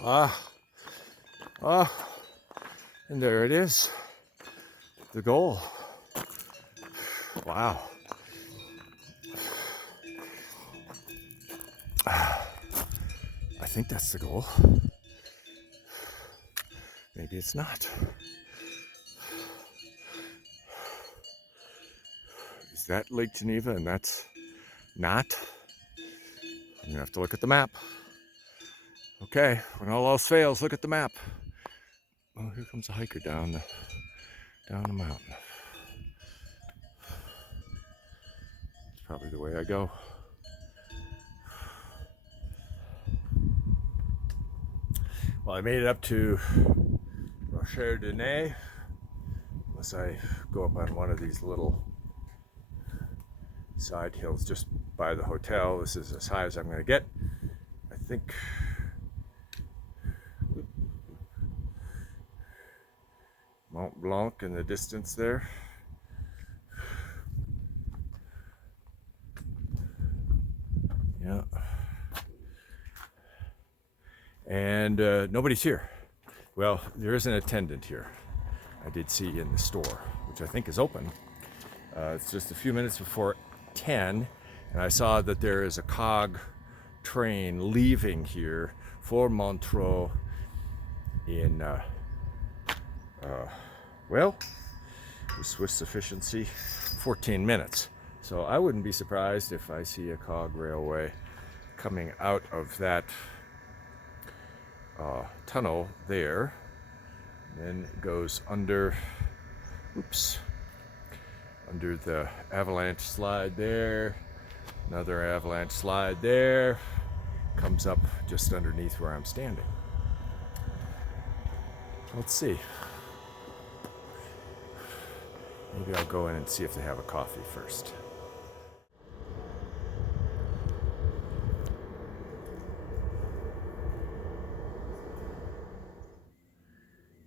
Ah, ah, and there it is, the goal. Wow. I think that's the goal. Maybe it's not. Is that Lake Geneva and that's not? I'm gonna have to look at the map. Okay, when all else fails, look at the map. Oh, here comes a hiker down the mountain. It's probably the way I go. Well, I made it up to Rocher de Nez, unless I go up on one of these little side hills just by the hotel. This is as high as I'm going to get. I think Mont Blanc in the distance there. Yeah. And nobody's here. Well, there is an attendant here. I did see in the store, which I think is open. It's just a few minutes before 10, and I saw that there is a COG train leaving here for Montreux in, well, with Swiss efficiency, 14 minutes. So I wouldn't be surprised if I see a COG railway coming out of that tunnel there, then it goes under, under the avalanche slide there, another avalanche slide there, comes up just underneath where I'm standing. Let's see. Maybe I'll go in and see if they have a coffee first.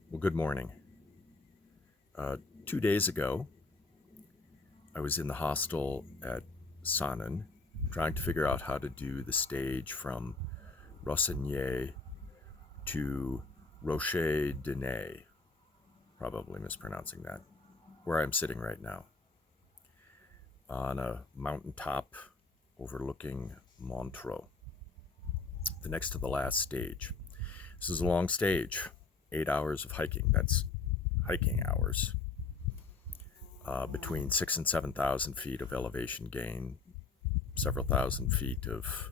Well, good morning. 2 days ago, I was in the hostel at Sannen trying to figure out how to do the stage from Rossinier to Rocher de Nez, probably mispronouncing that, where I'm sitting right now, on a mountaintop overlooking Montreux, the next to the last stage. This is a long stage, 8 hours of hiking. That's hiking hours. Between 6,000 and 7,000 feet of elevation gain, several thousand feet of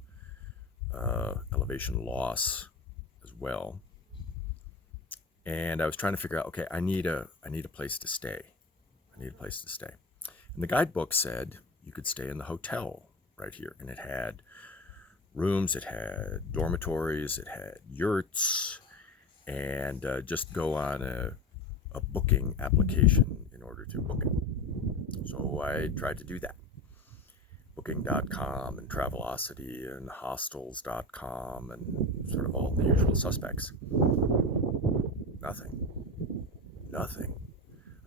elevation loss as well. And I was trying to figure out, okay, I need a place to stay. I need a place to stay. And the guidebook said you could stay in the hotel right here. And it had rooms, it had dormitories, it had yurts, and just go on a booking application in order to book it. So I tried to do that. Booking.com and Travelocity and hostels.com and sort of all the usual suspects. Nothing.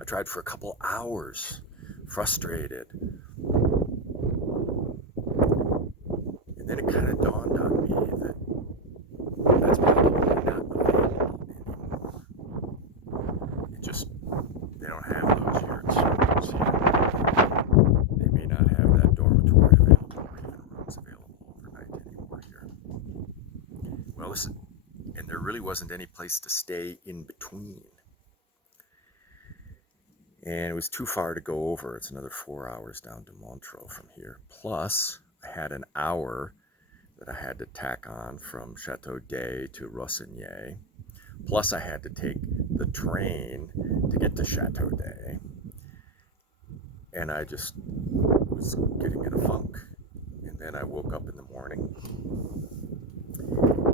I tried for a couple hours, frustrated. And then it kind of dawned on me that that's probably not available anymore. They don't have those yurts. They may not have that dormitory available or even rooms available overnight anymore here. Well, listen, and there really wasn't any place to stay in between. And it was too far to go over. It's another 4 hours down to Montreux from here. Plus, I had an hour that I had to tack on from Chateau d'Ay to Rossinier. Plus, I had to take the train to get to Chateau d'Ay. And I just was getting in a funk. And then I woke up in the morning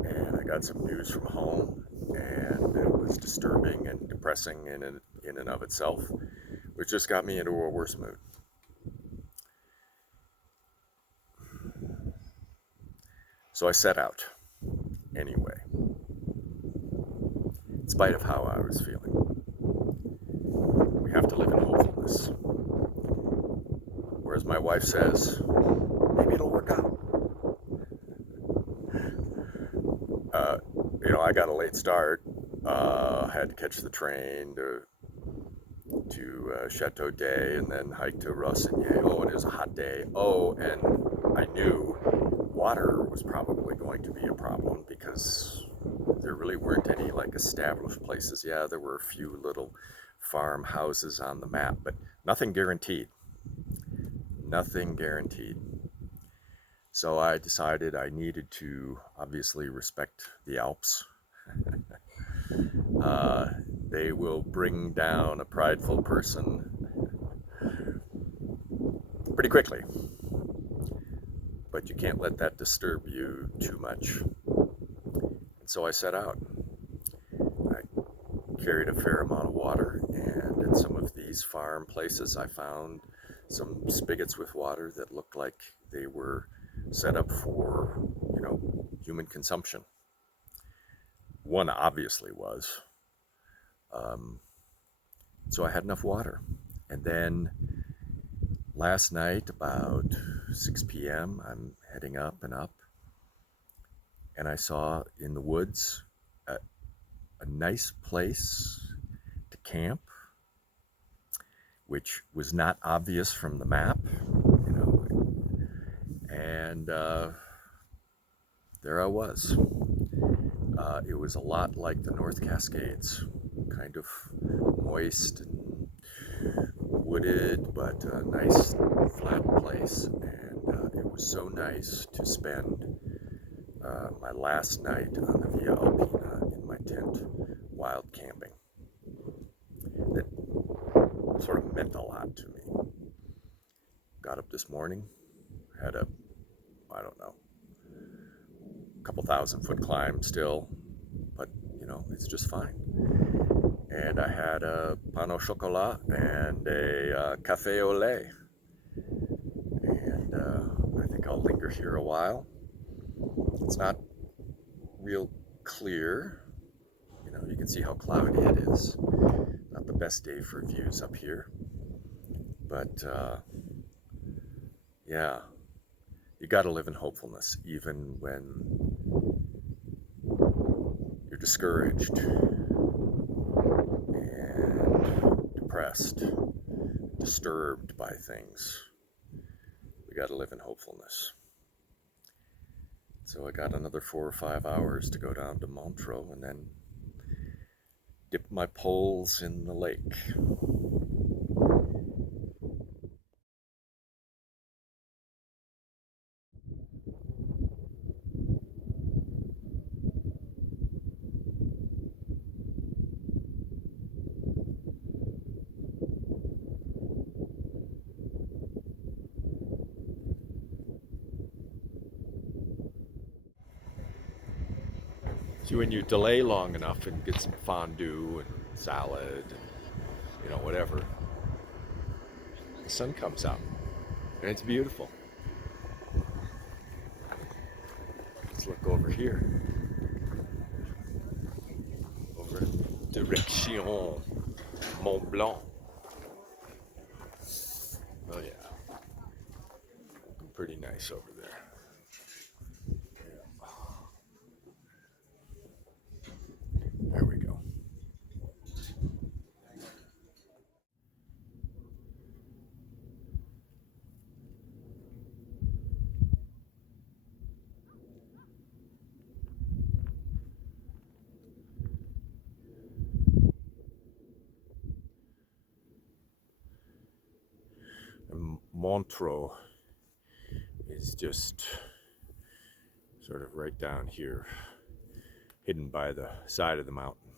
and I got some news from home, and it was disturbing and depressing in and of itself, which just got me into a worse mood. So I set out anyway, in spite of how I was feeling. We have to live in hopefulness. Whereas my wife says, maybe it'll work out. I got a late start. Had to catch the train to Chateau Day and then hike to Rossigny. Oh, and it was a hot day. Oh, and I knew water was probably going to be a problem because there really weren't any like established places. Yeah, there were a few little farmhouses on the map, but nothing guaranteed. Nothing guaranteed. So I decided I needed to obviously respect the Alps. uh, they will bring down a prideful person pretty quickly, but you can't let that disturb you too much. And so I set out. I carried a fair amount of water, and at some of these farm places I found some spigots with water that looked like they were set up for, human consumption. One obviously was. Um, so I had enough water. And then last night, about 6 p.m., I'm heading up and up, and I saw in the woods a nice place to camp, which was not obvious from the map, and there I was. It was a lot like the North Cascades, kind of moist and wooded, but a nice flat place. And it was so nice to spend my last night on the Via Alpina in my tent, wild camping. That sort of meant a lot to me. Got up this morning, had a, I don't know, couple 1,000-foot climb still, but it's just fine. And I had a pain au chocolat and a café au lait. And I think I'll linger here a while. It's not real clear. You can see how cloudy it is. Not the best day for views up here. But yeah, you got to live in hopefulness even when you're discouraged and depressed, disturbed by things. We got to live in hopefulness. So I got another 4 or 5 hours to go down to Montreux and then dip my poles in the lake. So when you delay long enough and get some fondue and salad and whatever, the sun comes out and it's beautiful. Let's look over here, over direction Mont Blanc. Oh yeah, pretty nice over there. There we go. And Montreux is just sort of right down here, hidden by the side of the mountain.